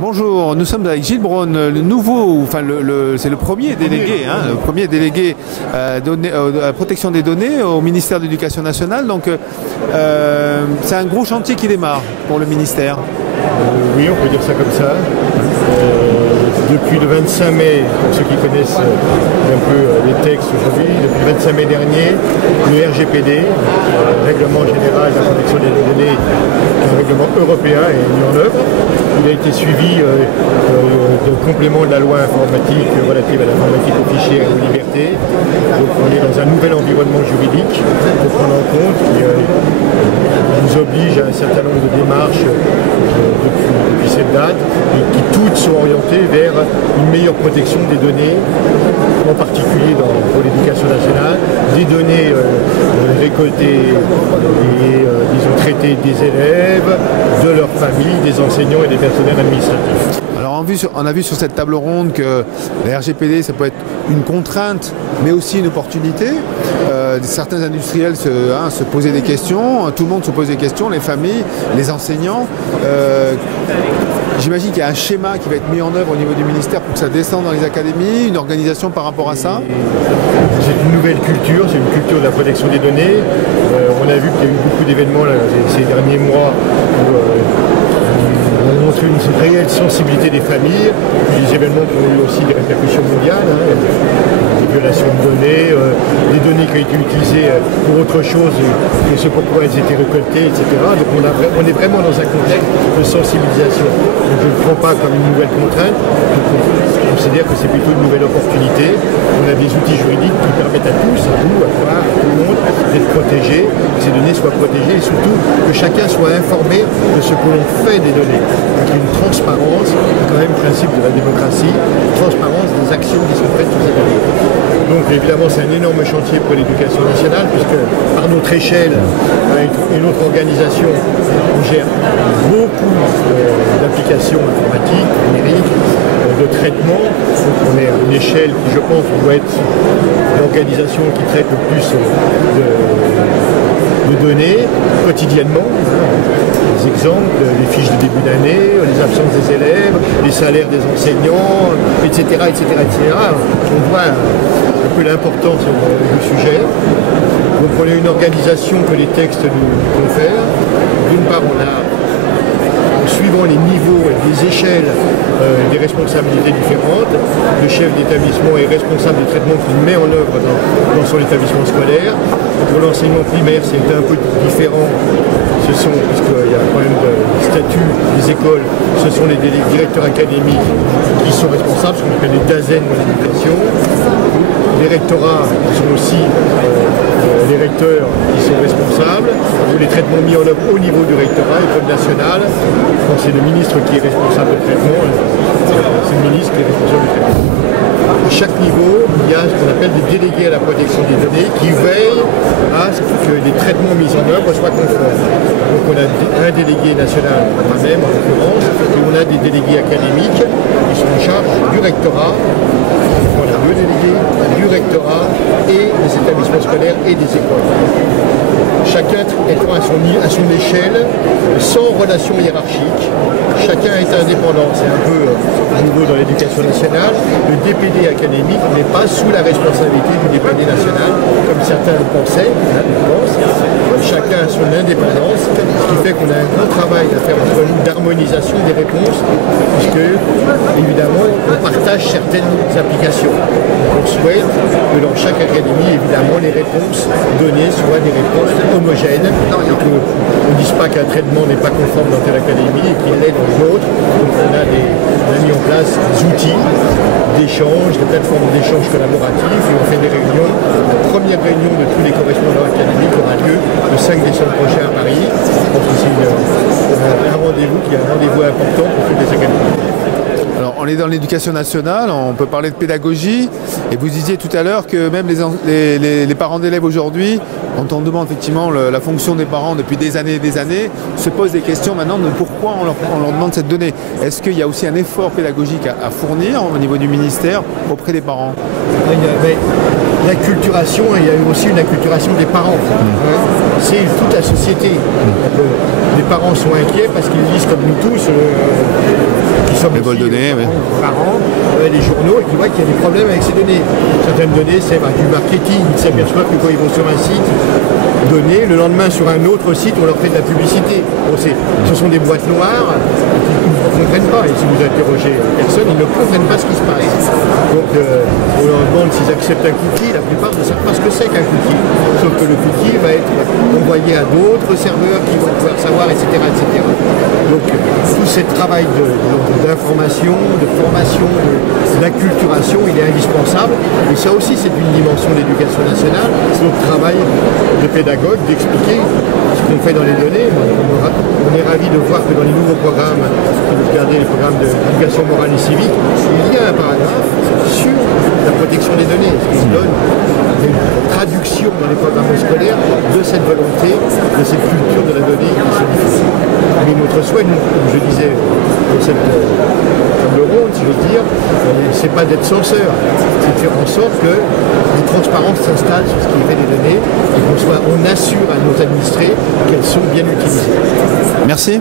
Bonjour, nous sommes avec Gilles Braun, le nouveau, enfin c'est le premier délégué, le premier délégué à la protection des données au ministère de l'Éducation nationale. Donc c'est un gros chantier qui démarre pour le ministère. Oui, on peut dire ça comme ça. Depuis le 25 mai, pour ceux qui connaissent un peu les textes aujourd'hui, depuis le 25 mai dernier, le RGPD, le Règlement général de la protection des données, un règlement européen, est mis en œuvre. Il a été suivi de complément de la loi informatique relative à l'informatique aux fichiers et aux libertés. Donc on est dans un nouvel environnement juridique pour prendre en compte qui nous oblige à un certain nombre de démarches depuis cette date et qui toutes sont orientées vers une meilleure protection des données, en particulier pour l'éducation nationale, des données récoltées et disons, traitées des élèves, de leurs familles, des enseignants et des personnels administratifs. Alors on a vu sur cette table ronde que la RGPD, ça peut être une contrainte, mais aussi une opportunité. Certains industriels se posaient des questions, tout le monde se pose des questions, les familles, les enseignants. J'imagine qu'il y a un schéma qui va être mis en œuvre au niveau du ministère pour que ça descende dans les académies, une organisation par rapport à ça. C'est une nouvelle culture, c'est une culture de la protection des données. On a vu qu'il y a eu beaucoup d'événements ces derniers mois où on montre une réelle sensibilité des familles, des événements qui ont eu aussi des répercussions mondiales, des violations de données, des données qui ont été utilisées pour autre chose que ce pourquoi elles étaient récoltées, etc. Donc on est vraiment dans un contexte de sensibilisation. Donc je ne le prends pas comme une nouvelle contrainte, je considère que c'est plutôt une nouvelle opportunité. On a des outils juridiques qui permettent à tous, à vous, à toi, à tout le monde, d'être protégés, que ces données soient protégées et surtout que chacun soit informé de ce que l'on fait des données. Donc il y a une transparence, c'est quand même le principe de la démocratie, transparence des actions qui sont faites sur ces données. Donc évidemment c'est un énorme chantier pour l'éducation nationale puisque par notre échelle, avec une autre organisation, on gère beaucoup d'applications informatiques, numériques, de traitement. Donc on est à une échelle qui je pense doit être l'organisation qui traite le plus de données quotidiennement. Les exemples, les fiches de début d'année, les absences des élèves, les salaires des enseignants, etc. On voit un peu l'importance du sujet. Donc on a une organisation que les textes nous confèrent. D'une part, on a, suivant les niveaux et les échelles, des responsabilités différentes. Le chef d'établissement est responsable du traitement qu'il met en œuvre dans son établissement scolaire. Pour l'enseignement primaire, c'est un peu différent. Puisqu'il y a un problème de statut des écoles, ce sont les directeurs académiques qui sont responsables, ce qu'on appelle les DAZEN de l'éducation. Les rectorats sont aussi les recteurs qui sont responsables. Les traitements mis en œuvre au niveau du rectorat, école nationale, quand c'est le ministre qui est responsable du traitement, c'est le ministre qui est responsable du traitement. À chaque niveau, il y a ce qu'on appelle des délégués à la protection des données qui veillent à ce que les traitements mis en œuvre soient conformes. Donc on a un délégué national, moi-même en l'occurrence, et on a des délégués académiques qui sont en charge du rectorat. On a deux délégués du rectorat et des établissements scolaires et des écoles. Chacun étant à son échelle, sans relation hiérarchique, chacun est indépendant. C'est un peu nouveau dans l'éducation nationale. Le DPD académique n'est pas sous la responsabilité du DPD national, comme certains le pensaient, Chacun a son indépendance, ce qui fait qu'on a un grand travail à faire entre nous d'harmonisation des réponses, puisque évidemment on partage certaines applications. On souhaite que dans chaque académie, évidemment, les réponses données soient des réponses homogènes, et qu'on ne dise pas qu'un traitement n'est pas conforme dans telle académie et qu'il l'est dans l'autre. Donc on a mis en place des outils d'échange, des plateformes d'échange collaboratifs, et on fait des réunions. La première réunion de tous les correspondants académiques aura lieu le 5 décembre prochain à Paris. Je pense que c'est un rendez-vous important pour toutes les académies. Alors, on est dans l'éducation nationale, on peut parler de pédagogie, et vous disiez tout à l'heure que même les parents d'élèves aujourd'hui, quand on demande effectivement la fonction des parents depuis des années et des années, se posent des questions maintenant de pourquoi on leur demande cette donnée. Est-ce qu'il y a aussi un effort pédagogique à fournir au niveau du ministère auprès des parents? L'acculturation, il y a aussi une acculturation des parents. C'est toute la société. Les parents sont inquiets parce qu'ils disent comme nous tous, qui consomment les vols de données, parents, les journaux, et qui voient qu'il y a des problèmes avec ces données. Certaines données, c'est du marketing. Ils s'aperçoivent que quand ils vont sur un site donné, le lendemain sur un autre site, on leur fait de la publicité. Bon, ce sont des boîtes noires qui ne comprennent pas. Et si vous interrogez personne, ils ne comprennent pas ce qui se passe. Donc, on leur demande s'ils acceptent un cookie. La plupart ne savent pas ce que c'est qu'un cookie. Sauf que le cookie va être envoyé à d'autres serveurs qui vont pouvoir savoir, etc. etc. Donc, tout ce travail d'information, de formation, d'acculturation, il est indispensable. Et ça aussi, c'est une dimension de l'éducation nationale. C'est notre travail de pédagogue d'expliquer ce qu'on fait dans les données. On est ravis de voir que dans les nouveaux programmes, si vous regardez les programmes d'éducation morale et civique, il y a un paragraphe sur la protection des données, ce qui donne une traduction dans les programmes scolaires de cette volonté, de cette culture de la donnée qui se diffuse. Mais notre souhait, comme je disais dans cette table ronde, si je veux dire, c'est pas d'être censeur, c'est de faire en sorte que les transparences s'installent sur ce qui est fait des données et on assure à nos administrés qu'elles sont bien utilisées. Merci.